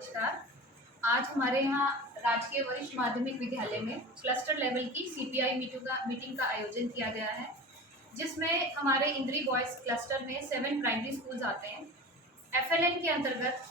नमस्कार। आज हमारे यहाँ राजकीय वरिष्ठ माध्यमिक विद्यालय में क्लस्टर लेवल की सीपीआई मीटिंग का आयोजन किया गया है, जिसमें हमारे इंद्री बॉयज़ क्लस्टर में 7 प्राइमरी स्कूल्स आते हैं। एफएलएन के अंतर्गत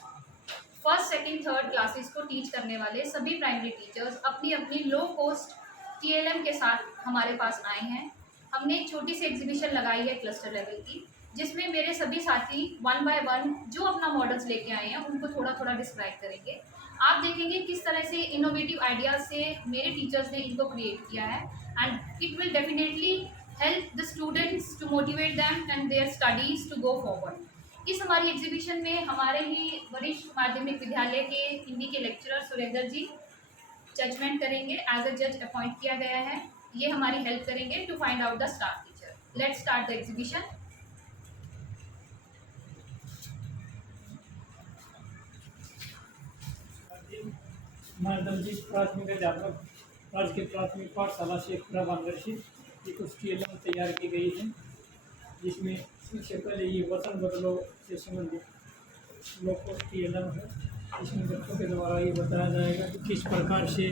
फर्स्ट, सेकंड, थर्ड क्लासेस को टीच करने वाले सभी प्राइमरी टीचर्स अपनी अपनी लो कॉस्ट टीएलएम के साथ हमारे पास आए हैं। हमने एक छोटी सी एग्जीबिशन लगाई है क्लस्टर लेवल की, जिसमें मेरे सभी साथी 1 बाय 1 जो अपना मॉडल्स लेके आए हैं उनको थोड़ा थोड़ा डिस्क्राइब करेंगे। आप देखेंगे किस तरह से इनोवेटिव आइडियाज से मेरे टीचर्स ने इनको क्रिएट किया है, and it will definitely help the students to motivate them and their studies to go forward. इस हमारी एग्जीबिशन में हमारे ही वरिष्ठ माध्यमिक विद्यालय के हिंदी के लेक्चरर सुरेंद्र जी जजमेंट करेंगे। एज अ जज अपॉइंट किया गया है। ये हमारी हेल्प करेंगे to find out the staff teacher. Let's start the exhibition. Madhavji प्राथमिक अध्यापक, राजकीय प्राथमिक पाठशाला शेखपुरा बांदरशी की कुछ टीएलएम तैयार की गई है, जिसमें सबसे पहले ये वतन बदलो से संबंधित लोग टीएलएम है। इसमें बच्चों के द्वारा ये बताया जाएगा कि किस प्रकार से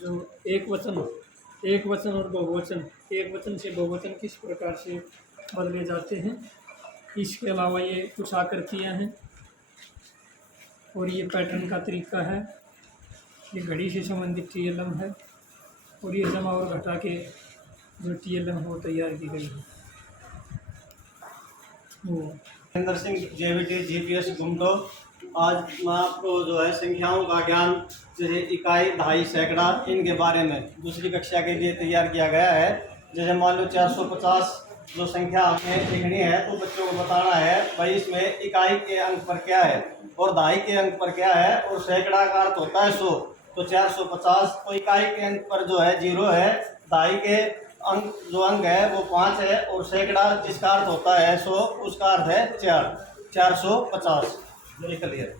जो एक वचन और बहुवचन, एक वचन से बहुवचन किस प्रकार से बदले जाते हैं। इसके अलावा ये कुछ आकृतियाँ हैं और ये पैटर्न का तरीका है। ये घड़ी से संबंधित टीएलएम है और ये जमा और घटा के जो टीएलएम हो तैयार की गई है। महेंद्र सिंह जेवीटी जीपीएस घुमटो। आज मैं आपको जो है संख्याओं का ज्ञान, जैसे इकाई, दहाई, सैकड़ा, इनके बारे में दूसरी कक्षा के लिए तैयार किया गया है। जैसे मान लो 450 जो संख्या हमें लिखनी है, तो बच्चों को बताना है भाई इसमें इकाई के अंक पर क्या है और दहाई के अंक पर क्या है, और सैकड़ा का अर्थ होता है 100। तो 450 तो इकाई के अंक पर जो है 0 है, दहाई के अंक जो अंक है वो 5 है, और सैकड़ा जिसका अर्थ होता है 100 उसका अर्थ है 450। ये क्लियर।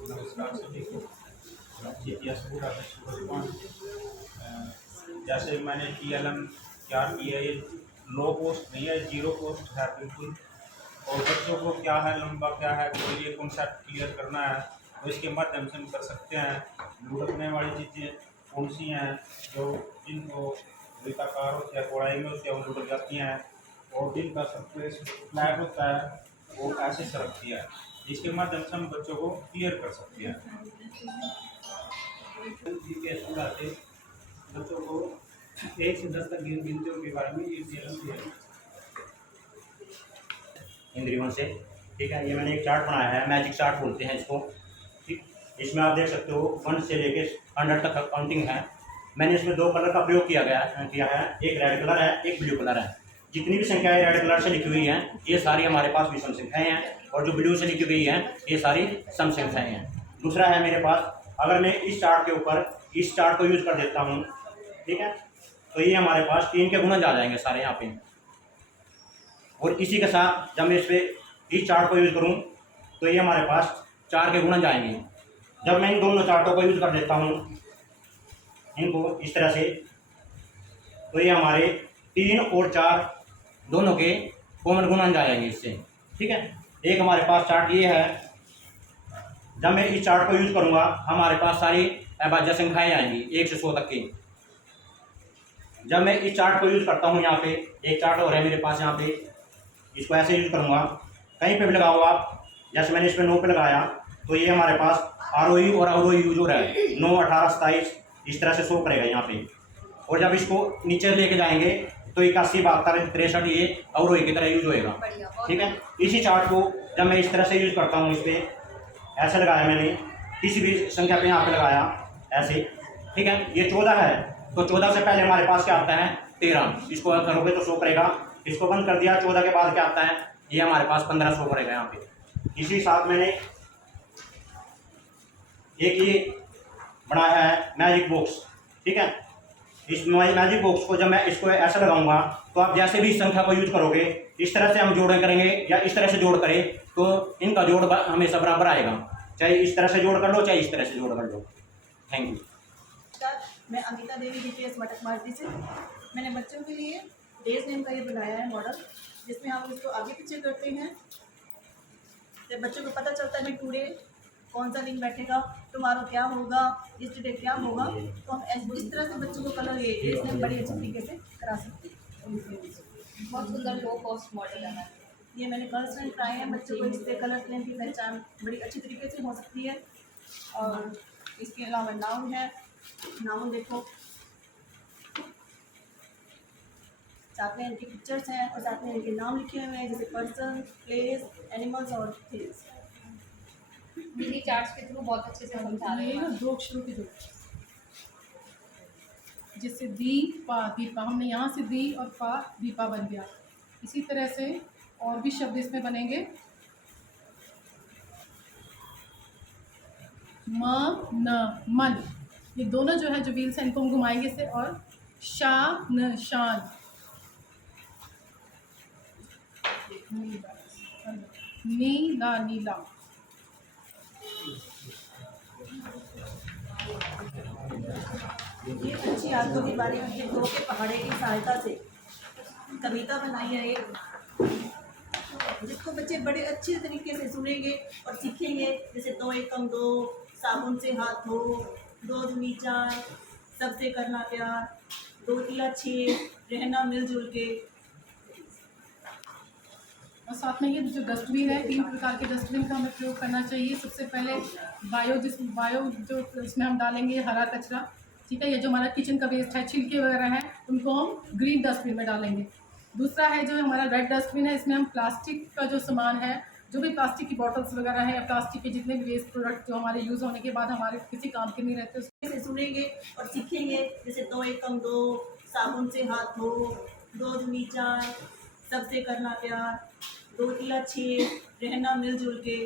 नमस्कार सभी को। जैसे मैंने टीएलएम तैयार की है, ये लो कॉस्ट नहीं है, जीरो कॉस्ट है बिल्कुल। और बच्चों को क्या है, लंबा क्या है, कोई ये कॉन्सेप्ट क्लियर करना है तो इसके माध्यम से हम कर सकते हैं। लुढ़कने वाली चीज़ें कौन सी हैं जो जिनको वृत्ताकार होती है, चौड़ाई में होती है, वो लुढ़क जाती हैं, और जिनका सरफेस फ्लैट होता है वो ऐसे सरकती है। इसके माध्यम से हम बच्चों को क्लियर कर सकते हैं। बच्चों को 1 से 10 तक गिनतियों के बारे में ये दिया इंद्रियों से। ठीक है, ये मैंने एक चार्ट बनाया है, मैजिक चार्ट बोलते हैं इसको। ठीक, इसमें आप देख सकते हो 1 से लेके 100 तक काउंटिंग है। मैंने इसमें 2 कलर का प्रयोग किया है, एक रेड कलर है, एक ब्लू कलर है। जितनी भी संख्याएं रेड कलर से लिखी हुई हैं ये सारी हमारे पास विषम संख्याएं हैं, और जो ब्लू से लिखी गई हैं ये सारी सम संख्याएं हैं। दूसरा है मेरे पास, अगर मैं इस चार्ट के ऊपर इस चार्ट को यूज कर देता हूँ, ठीक है, तो ये हमारे पास 3 के गुणज आ जाएंगे सारे यहाँ पे। और इसी के साथ जब मैं इस चार्ट को यूज करूँ तो ये हमारे पास 4 के गुणज आएंगे। जब मैं इन दोनों चार्टों को यूज कर देता हूँ इनको इस तरह से, तो ये हमारे 3 और 4 दोनों के कॉमन गुणज आएंगे इससे। ठीक है, एक हमारे पास चार्ट ये है। जब मैं इस चार्ट को यूज करूँगा हमारे पास सारी अभाज्य संख्याएं आएंगी 1 से 100 तक की। जब मैं इस चार्ट को यूज करता हूँ, यहाँ पे एक चार्ट और है मेरे पास, यहाँ पे इसको ऐसे यूज करूँगा, कहीं पे भी लगाओ आप, जैसे मैंने इसमें 9 पे लगाया तो ये हमारे पास आरोही और अवरोही यूज हो रहा है, 9, 18, 27 इस तरह से शो करेगा यहाँ पे। और जब इसको नीचे लेके जाएंगे तो 81, 72, 63 ये अवरोही की तरह यूज होएगा। ठीक है, इसी चार्ट को जब मैं इस तरह से यूज करता हूँ, इस पर ऐसे लगाया मैंने, किसी भी संख्या पे यहाँ पे लगाया ऐसे। ठीक है, ये 14 है तो 14 से पहले हमारे पास क्या आता है 13, इसको करोगे तो शो करेगा। इसको बंद कर दिया, 14 के बाद क्या आता है, ये हमारे पास 15 शो करेगा यहाँ पे। इसी साथ मैंने एक ये बनाया है मैजिक बॉक्स। ठीक है, इस मैजिक बॉक्स को जब मैं इसको ऐसा लगाऊंगा तो आप जैसे भी इस संख्या को यूज करोगे, इस तरह से हम जोड़ करेंगे या इस तरह से जोड़ करें तो इनका जोड़ हमेशा बराबर आएगा, चाहे इस तरह से जोड़ कर लो चाहे इस तरह से जोड़ कर लो। Thank you. मैं अमिता देवी जीपीएस मटक मार्गी से। मैंने बच्चों के लिए डेज नेम का ये बनाया है मॉडल, जिसमें हम इसको आगे पीछे करते हैं तो बच्चों को पता चलता है कि टुडे कौन सा दिन बैठेगा, टुमारो क्या होगा, यस्टरडे क्या होगा। तो हम इस तरह से बच्चों को कलर ये इसमें बड़ी अच्छी तरीके से करा सकते हैं। बहुत सुंदर लो कॉस्ट मॉडल है मैम। ये मैंने कलर्स पेन कराए हैं बच्चों को, इससे कलर पेन की पहचान बड़ी अच्छी तरीके से हो सकती है। और इसके अलावा नाउन है, नाउन देखो, साथ में इनकी पिक्चर्स हैं और साथ में इनके नाम लिखे हुए हैं, जैसे पर्सन, प्लेस, एनिमल्स और थिंग्स। मिनी चार्ट्स के थ्रू बहुत अच्छे से समझा रहे ये ना हैं। 2 अक्षरों के 2, जैसे दीपा, दीपा हमने यहाँ से दी और पा दीपा बन गया। इसी तरह से और भी शब्द इसमें बनेंगे। म न मन, ये दोनों जो है जो व्हील्स हैं इनको हम घुमाएंगे से। और शान, शान, नीला, नीला, ये अच्छी आदतों के बारे में ये दो के पहाड़े की सहायता से कविता बनाई है एक, जिसको बच्चे बड़े अच्छे तरीके से सुनेंगे और सीखेंगे। जैसे 2 एकम 2, साबुन से हाथ धो, 2 दूनी 4, सबसे करना प्यार, 2 तिया 6, रहना मिलजुल के। और साथ में ये जो डस्टबिन है, 3 प्रकार के डस्टबिन का हमें प्रयोग करना चाहिए। सबसे पहले बायो जो इसमें हम डालेंगे हरा कचरा, ठीक है। ये जो हमारा किचन का वेस्ट है, छिलके वगैरह हैं, उनको हम ग्रीन डस्टबिन में डालेंगे। दूसरा है जो हमारा रेड डस्टबिन है, इसमें हम प्लास्टिक का जो सामान है, जो भी प्लास्टिक की बॉटल्स वगैरह हैं या प्लास्टिक के जितने भी वेस्ट प्रोडक्ट जो हमारे यूज़ होने के बाद हमारे किसी काम के नहीं रहते, से सुनेंगे और सीखेंगे। जैसे 2 एकम 2, साबुन से हाथ धो, 2 दूनी 4, सबसे करना प्यार, 2 तिया 6, रहना मिलजुल के।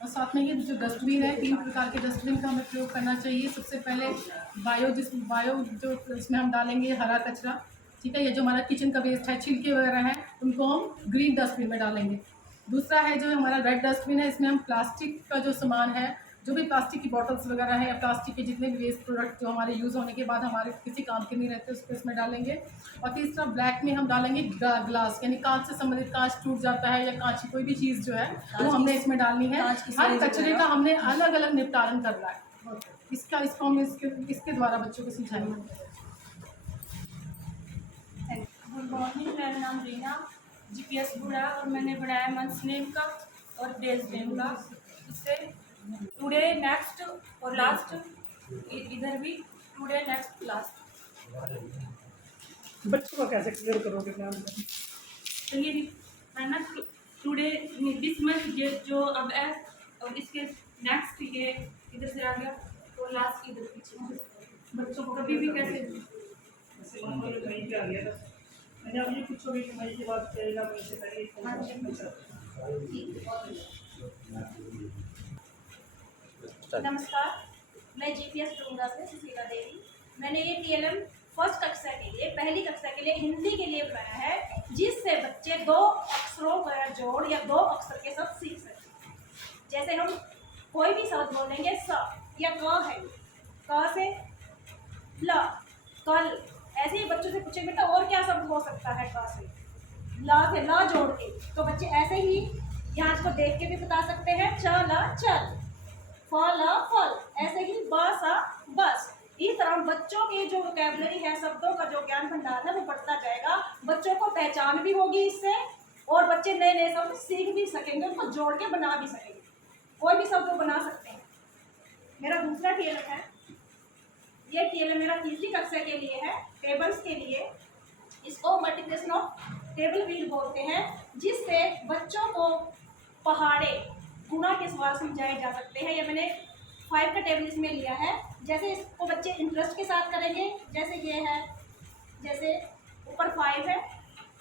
और साथ में ये जो डस्टबिन है, 3 प्रकार के डस्टबिन का हमें प्रयोग करना चाहिए। सबसे पहले बायो जो इसमें हम डालेंगे हरा कचरा, ठीक है। ये जो हमारा किचन का वेस्ट है, छिलके वगैरह हैं, उनको हम ग्रीन डस्टबिन में डालेंगे। दूसरा है जो हमारा रेड डस्टबिन है, इसमें हम प्लास्टिक का जो सामान है, जो भी प्लास्टिक की बॉटल्स वगैरह हैं या प्लास्टिक के जितने भी वेस्ट प्रोडक्ट जो हमारे यूज़ होने के बाद हमारे किसी काम के नहीं रहते, उसको इसमें डालेंगे। और तीसरा ब्लैक में हम डालेंगे ग्लास, यानी कांच से संबंधित, कांच टूट जाता है या कांच की कोई भी चीज़ जो है वो हमने इसमें डालनी है। हर कचरे का हमने अलग अलग निपटारण करना है। इसको हम इसके द्वारा बच्चों को सिखाएंगे। गुड मॉर्निंग, मेरा नाम रीना, जीपीएस बुरा, और मैंने बनाया मंथ्स नेम का और डेज नेम का। इससे टुडे, नेक्स्ट और लास्ट, इधर भी टुडे, नेक्स्ट, लास्ट। बच्चों का कैसे क्लियर करोगे मैम? तो ये है ना, टुडे दिस मंथ ये जो अब है, और इसके नेक्स्ट ये इधर से आ गया, और लास्ट इधर पीछे। बच्चों को कभी भी कैसे कहीं पे आ गया था, मैंने अब ये पूछोगे कि मैं ये बात करेगा मैं इसे नमस्कार, मैं जीपीएस डूंगा से सुशीला देवी। मैंने ये टीएलएम फर्स्ट कक्षा के लिए, पहली कक्षा के लिए, हिंदी के लिए बनाया है, जिससे बच्चे 2 अक्षरों का जोड़ या 2 अक्षर के साथ सीख सकते। जैसे हम कोई भी शब्द बोलेंगे, स या क है, क से ल, कल। ऐसे ही बच्चों से पूछे बेटा और क्या शब्द हो सकता है क से, ला से ला जोड़ के, तो बच्चे ऐसे ही यहाँ को देख के भी बता सकते हैं। च ला चल, फल फल, ऐसे ही बस बस। इस तरह बच्चों की जो वोकैबुलरी है, शब्दों का जो ज्ञान भंडार है वो बढ़ता जाएगा। बच्चों को पहचान भी होगी इससे, और बच्चे नए नए शब्द सीख भी सकेंगे, उनको जोड़ के बना भी सकेंगे। कोई भी शब्द बना सकते हैं। मेरा दूसरा टीएलएम है, ये टीएलएम मेरा तीसरी कक्षा के लिए है, टेबल्स के लिए। इसको मल्टीप्लिकेशन ऑफ टेबल व्हील बोलते हैं, जिससे बच्चों को पहाड़े गुणा के सवाल समझाए जा सकते हैं। ये मैंने 5 का टेबल इसमें लिया है। जैसे इसको बच्चे इंटरेस्ट के साथ करेंगे, जैसे ये है, जैसे ऊपर 5 है,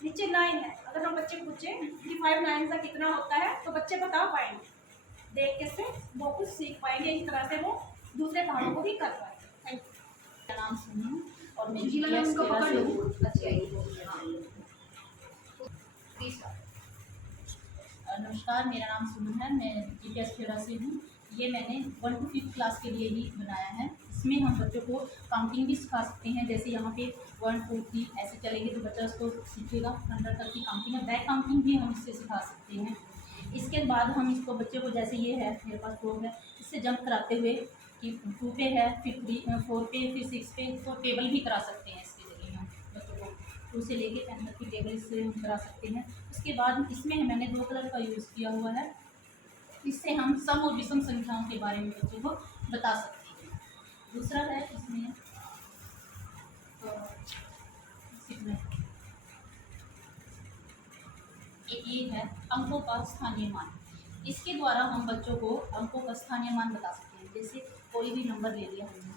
नीचे 9 है। अगर हम बच्चे पूछे कि 5 9 का कितना होता है, तो बच्चे बता पाएंगे, देख के से वो कुछ सीख पाएंगे। इस तरह से वो दूसरे पहाड़ों को भी कर पाएंगे। Thank you. मेरा नाम सुनू और मैं जी, जीपीएस उनको पकड़ लो। तीसरा। नमस्कार, मेरा नाम सुमन है, मैं जीपीएस खेड़ा से हूँ। ये मैंने 1 to 5 क्लास के लिए ही बनाया है। इसमें हम बच्चों को काउंटिंग भी सिखा सकते हैं। जैसे यहाँ पे 1 2 3 ऐसे चलेंगे तो बच्चा उसको सीखेगा। 100 तक की काउंटिंग है, बैक काउंटिंग भी हम इससे सिखा सकते हैं। हैं। इसके बाद हम इसको बच्चे को, जैसे ये है मेरे पास फ्रॉक है, इससे जंप कराते हुए कि 2 पे है, फिर 3 4 पे, फिर 6 पे, तो टेबल भी करा सकते हैं इसके जरिए हम बच्चों को 2 से लेके 10 तक की टेबल इससे हम करा सकते हैं। उसके बाद इसमें मैंने 2 कलर का यूज़ किया हुआ है, इससे हम सम और विषम संख्याओं के बारे में बच्चों को बता सकते हैं। दूसरा है इसमें एक ये है अंकों का स्थानीय मान। इसके द्वारा हम बच्चों को अंकों का स्थानीय मान बता सकते हैं। जैसे कोई भी नंबर ले लिया हमने,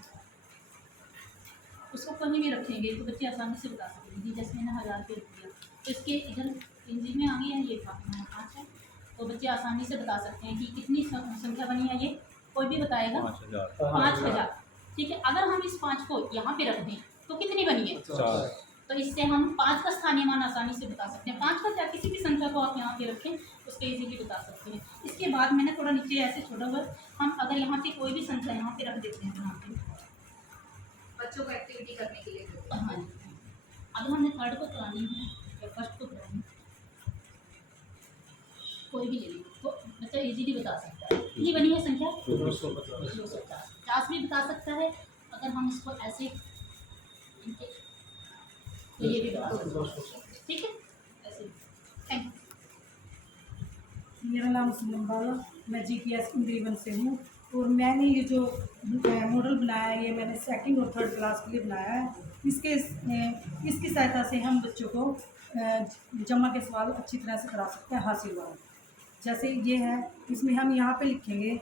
उसको कहीं भी रखेंगे तो बच्चे आसानी से बता सकेंगे। जैसे मैंने 1000 पे रख दिया तो इसके इधर इंजी में आ गया है, ये 5 है, तो बच्चे आसानी से बता सकते हैं कि कितनी संख्या बनी है। ये कोई भी बताएगा 5000, ठीक है। अगर हम इस 5 को यहाँ पे रख दें तो कितनी बनी है? 4। तो इससे हम 5 का स्थानीय मान आसानी से बता सकते हैं। 5 का क्या, किसी भी संख्या को आप यहाँ पे रखें उसको इजीली बता सकते हैं। इसके बाद मैंने थोड़ा नीचे ऐसे छोटा हुआ, हम अगर यहाँ पे कोई भी संख्या यहाँ पे रख देते हैं, यहाँ पे बच्चों को एक्टिविटी करने के लिए। हाँ, अगर हमने 3rd को करानी है या 1st को करानी है, कोई भी ले लें तो बच्चा इजीली बता सकता है। कितनी बनी है संख्या? 250 भी बता सकता है। अगर हम इसको ऐसे तो ये भी बता सकते हैं, ठीक है। ऐसे थैंक यू। मेरा नाम सुमन बाला, मैं GPS इंद्री 1 से हूँ और मैंने ये जो मॉडल बनाया है ये मैंने 2nd और 3rd क्लास के लिए बनाया है। इसकी सहायता से हम बच्चों को जमा के सवाल अच्छी तरह से करा सकते हैं, हासिल वाला। जैसे ये है, इसमें हम यहाँ पे लिखेंगे,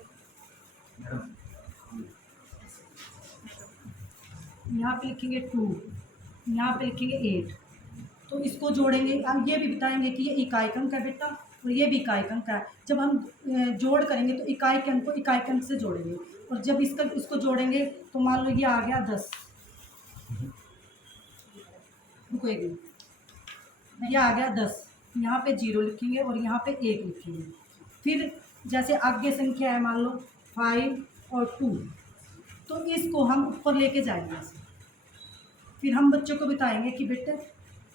यहाँ पे लिखेंगे 2, यहाँ पे लिखेंगे 8, तो इसको जोड़ेंगे। हम ये भी बताएंगे कि ये इकाई अंक है बेटा और ये भी इकाई अंक है। जब हम जोड़ करेंगे तो इकाई अंक को इकाई अंक से जोड़ेंगे, और जब इसको जोड़ेंगे तो मान लो ये आ गया 10, रुको एक मिनट, ये आ गया 10, यहाँ पे 0 लिखेंगे और यहाँ पे 1 लिखेंगे। फिर जैसे आगे संख्या है मान लो 5 और 2, तो इसको हम ऊपर लेके जाएंगे ऐसे। फिर हम बच्चों को बताएंगे कि बेटे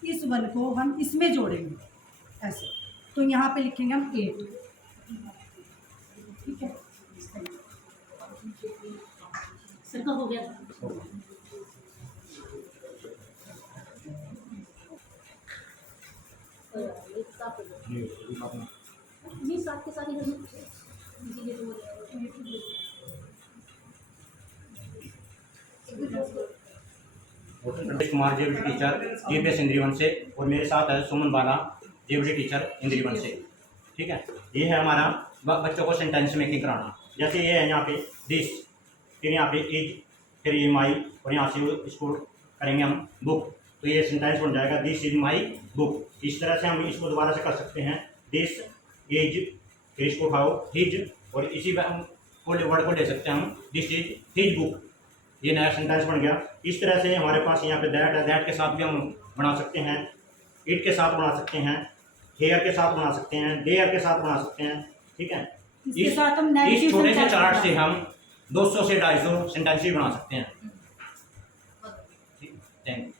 इस 1 को हम इसमें जोड़ेंगे ऐसे, तो यहाँ पे लिखेंगे हम 8, ठीक है। सबका हो गया। नहीं, साथ के साथ इधर इसीलिए तो Ramesh Kumar JBT teacher GPS इंद्री 1 से, और मेरे साथ है सुमन बाला जेबीटी टीचर इंद्री 1 से, ठीक है। ये है हमारा बच्चों को सेंटेंस मेकिंग कराना। जैसे ये है यहाँ पे दिस, फिर यहाँ पे इज, फिर ये माई, और यहाँ से इसको करेंगे हम बुक, तो ये सेंटेंस बन जाएगा दिस इज माई बुक। इस तरह से हम इसको दोबारा से कर सकते हैं, दिस इज, फिर इसको उठाओ हिज, और इसी वर्ड को ले सकते हैं हम, दिस इज हिज बुक, ये नया सेंटेंस बन गया। इस तरह से हमारे पास यहाँ पे दैट है, दैट के साथ भी हम बना सकते हैं, इट के साथ बना सकते हैं, हेयर के साथ बना सकते हैं, देयर के साथ बना सकते हैं, ठीक है। इस छोटे से चार्ट से हम 200 से 250 सेंटेंस भी बना सकते हैं, ठीक। Thank you.